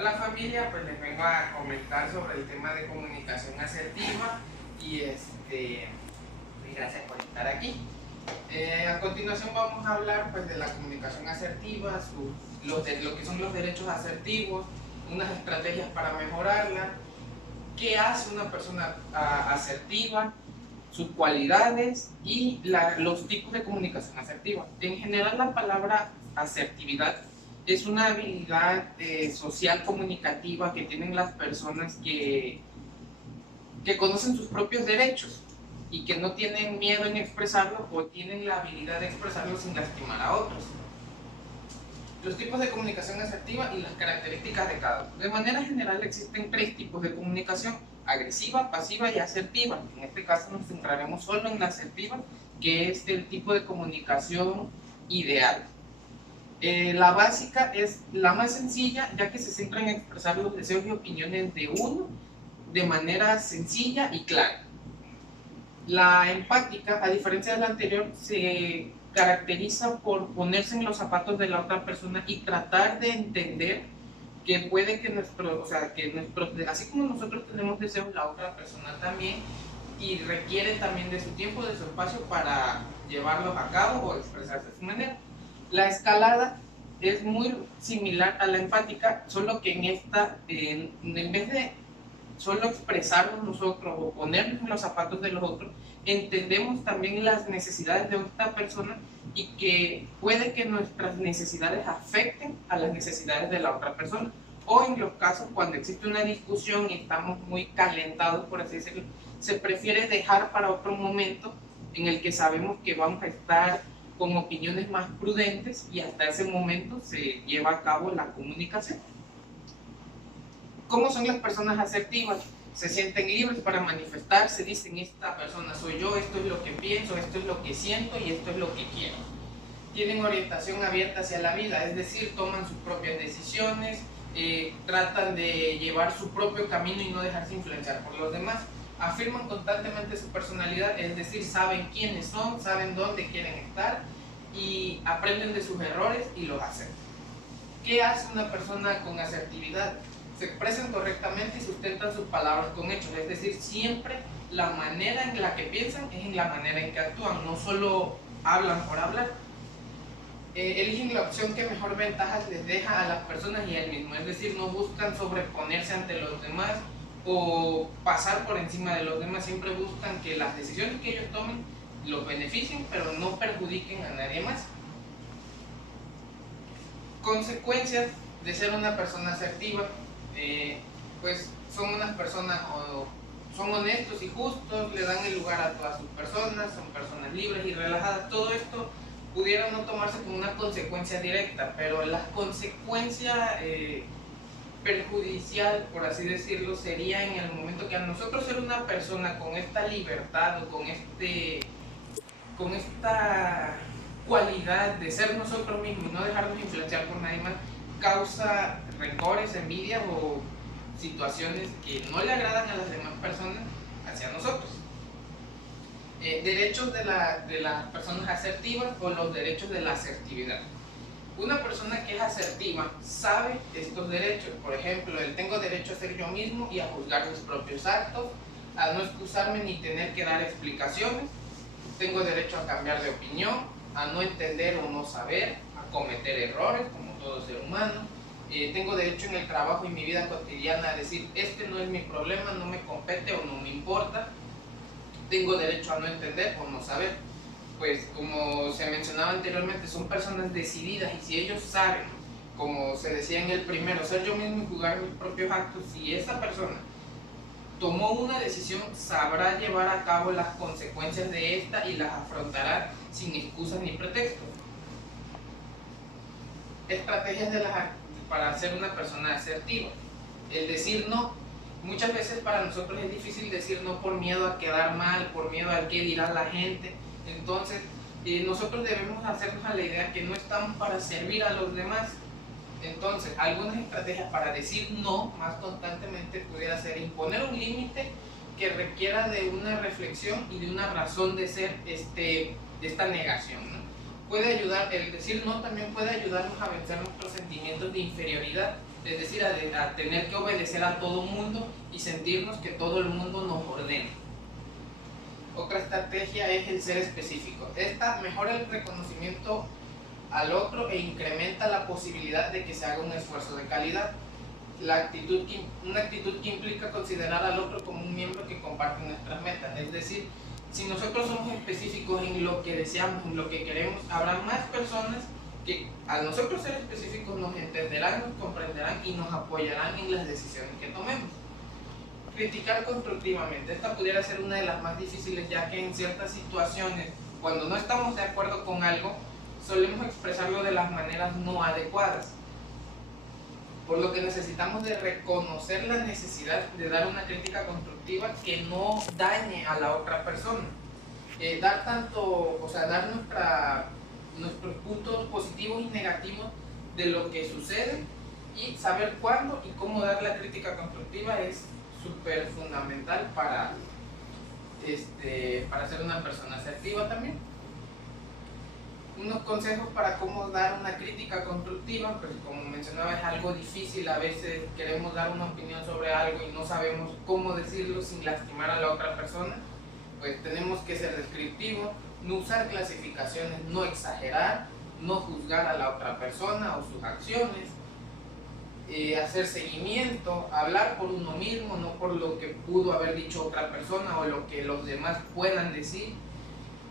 Hola familia, pues les vengo a comentar sobre el tema de comunicación asertiva y gracias por estar aquí. A continuación vamos a hablar pues de la comunicación asertiva, lo que son los derechos asertivos, unas estrategias para mejorarla, qué hace una persona asertiva, sus cualidades y los tipos de comunicación asertiva. En general la palabra asertividad es una habilidad social comunicativa que tienen las personas que conocen sus propios derechos y que no tienen miedo en expresarlos o tienen la habilidad de expresarlos sin lastimar a otros. Los tipos de comunicación asertiva y las características de cada uno. De manera general existen 3 tipos de comunicación: agresiva, pasiva y asertiva. En este caso nos centraremos solo en la asertiva, que es el tipo de comunicación ideal. La básica es la más sencilla, ya que se centra en expresar los deseos y opiniones de uno de manera sencilla y clara. La empática, a diferencia de la anterior, se caracteriza por ponerse en los zapatos de la otra persona y tratar de entender que puede que así como nosotros tenemos deseos, la otra persona también, y requiere también de su tiempo, de su espacio para llevarlos a cabo o expresarse de su manera. La escalada es muy similar a la empática, solo que en esta, en vez de solo expresarnos nosotros o ponernos en los zapatos de los otros, entendemos también las necesidades de otra persona y que puede que nuestras necesidades afecten a las necesidades de la otra persona. O en los casos cuando existe una discusión y estamos muy calentados, por así decirlo, se prefiere dejar para otro momento en el que sabemos que vamos a estar con opiniones más prudentes y hasta ese momento se lleva a cabo la comunicación. ¿Cómo son las personas asertivas? Se sienten libres para manifestarse, dicen: esta persona soy yo, esto es lo que pienso, esto es lo que siento y esto es lo que quiero. Tienen orientación abierta hacia la vida, es decir, toman sus propias decisiones, tratan de llevar su propio camino y no dejarse influenciar por los demás. Afirman constantemente su personalidad, es decir, saben quiénes son, saben dónde quieren estar y aprenden de sus errores y los aceptan. ¿Qué hace una persona con asertividad? Se expresan correctamente y sustentan sus palabras con hechos, es decir, siempre la manera en la que piensan es en la manera en que actúan, no solo hablan por hablar. Eligen la opción que mejor ventajas les deja a las personas y a él mismo, es decir, no buscan sobreponerse ante los demás o pasar por encima de los demás, siempre buscan que las decisiones que ellos tomen los beneficien, pero no perjudiquen a nadie más. Consecuencias de ser una persona asertiva: pues son unas personas son honestos y justos, le dan el lugar a todas sus personas, son personas libres y relajadas. Todo esto pudiera no tomarse como una consecuencia directa, pero la consecuencia perjudicial, por así decirlo, sería en el momento que a nosotros ser una persona con esta libertad o con esta cualidad de ser nosotros mismos y no dejarnos influenciar por nadie más, causa rencores, envidias o situaciones que no le agradan a las demás personas hacia nosotros. Derechos de las personas asertivas o los derechos de la asertividad. Una persona que es asertiva sabe estos derechos. Por ejemplo, tengo derecho a ser yo mismo y a juzgar mis propios actos, a no excusarme ni tener que dar explicaciones. Tengo derecho a cambiar de opinión, a no entender o no saber, a cometer errores como todo ser humano. Tengo derecho en el trabajo y mi vida cotidiana a decir: este no es mi problema, no me compete o no me importa. Tengo derecho a no entender o no saber. Pues como se mencionaba anteriormente, son personas decididas y si ellos saben, como se decía en el primero, ser yo mismo y jugar mis propios actos, si esa persona tomó una decisión, sabrá llevar a cabo las consecuencias de esta y las afrontará sin excusas ni pretextos. Estrategias para ser una persona asertiva: el decir no. Muchas veces para nosotros es difícil decir no por miedo a quedar mal, por miedo al qué dirá la gente. Entonces nosotros debemos hacernos a la idea que no estamos para servir a los demás. Entonces, algunas estrategias para decir no más constantemente pudiera ser imponer un límite que requiera de una reflexión y de una razón de ser de esta negación, ¿no? El decir no también puede ayudarnos a vencer nuestros sentimientos de inferioridad, es decir, a tener que obedecer a todo el mundo y sentirnos que todo el mundo nos ordena. Otra estrategia es el ser específico. Esta mejora el reconocimiento al otro e incrementa la posibilidad de que se haga un esfuerzo de calidad. Una actitud que implica considerar al otro como un miembro que comparte nuestras metas. Es decir, si nosotros somos específicos en lo que deseamos, en lo que queremos, habrá más personas que al nosotros ser específicos nos entenderán, nos comprenderán y nos apoyarán en las decisiones que tomemos. Criticar constructivamente. Esta pudiera ser una de las más difíciles, ya que en ciertas situaciones, cuando no estamos de acuerdo con algo, solemos expresarlo de las maneras no adecuadas. Por lo que necesitamos de reconocer la necesidad de dar una crítica constructiva que no dañe a la otra persona. Dar nuestros puntos positivos y negativos de lo que sucede y saber cuándo y cómo dar la crítica constructiva es súper fundamental para ser una persona asertiva también. Unos consejos para cómo dar una crítica constructiva, pues como mencionaba es algo difícil, a veces queremos dar una opinión sobre algo y no sabemos cómo decirlo sin lastimar a la otra persona, pues tenemos que ser descriptivos, no usar clasificaciones, no exagerar, no juzgar a la otra persona o sus acciones, hacer seguimiento, hablar por uno mismo, no por lo que pudo haber dicho otra persona o lo que los demás puedan decir,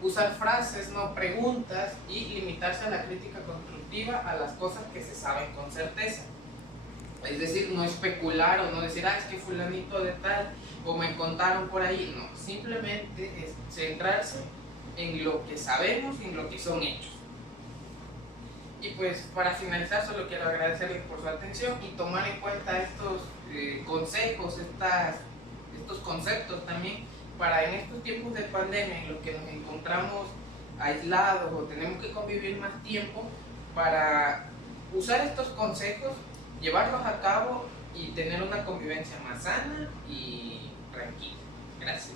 usar frases, no preguntas y limitarse a la crítica constructiva a las cosas que se saben con certeza. Es decir, no especular o no decir, es que fulanito de tal o me contaron por ahí, no, simplemente es centrarse en lo que sabemos y en lo que son hechos. Y pues para finalizar solo quiero agradecerles por su atención y tomar en cuenta estos consejos, estos conceptos también para en estos tiempos de pandemia en los que nos encontramos aislados o tenemos que convivir más tiempo, para usar estos consejos, llevarlos a cabo y tener una convivencia más sana y tranquila. Gracias.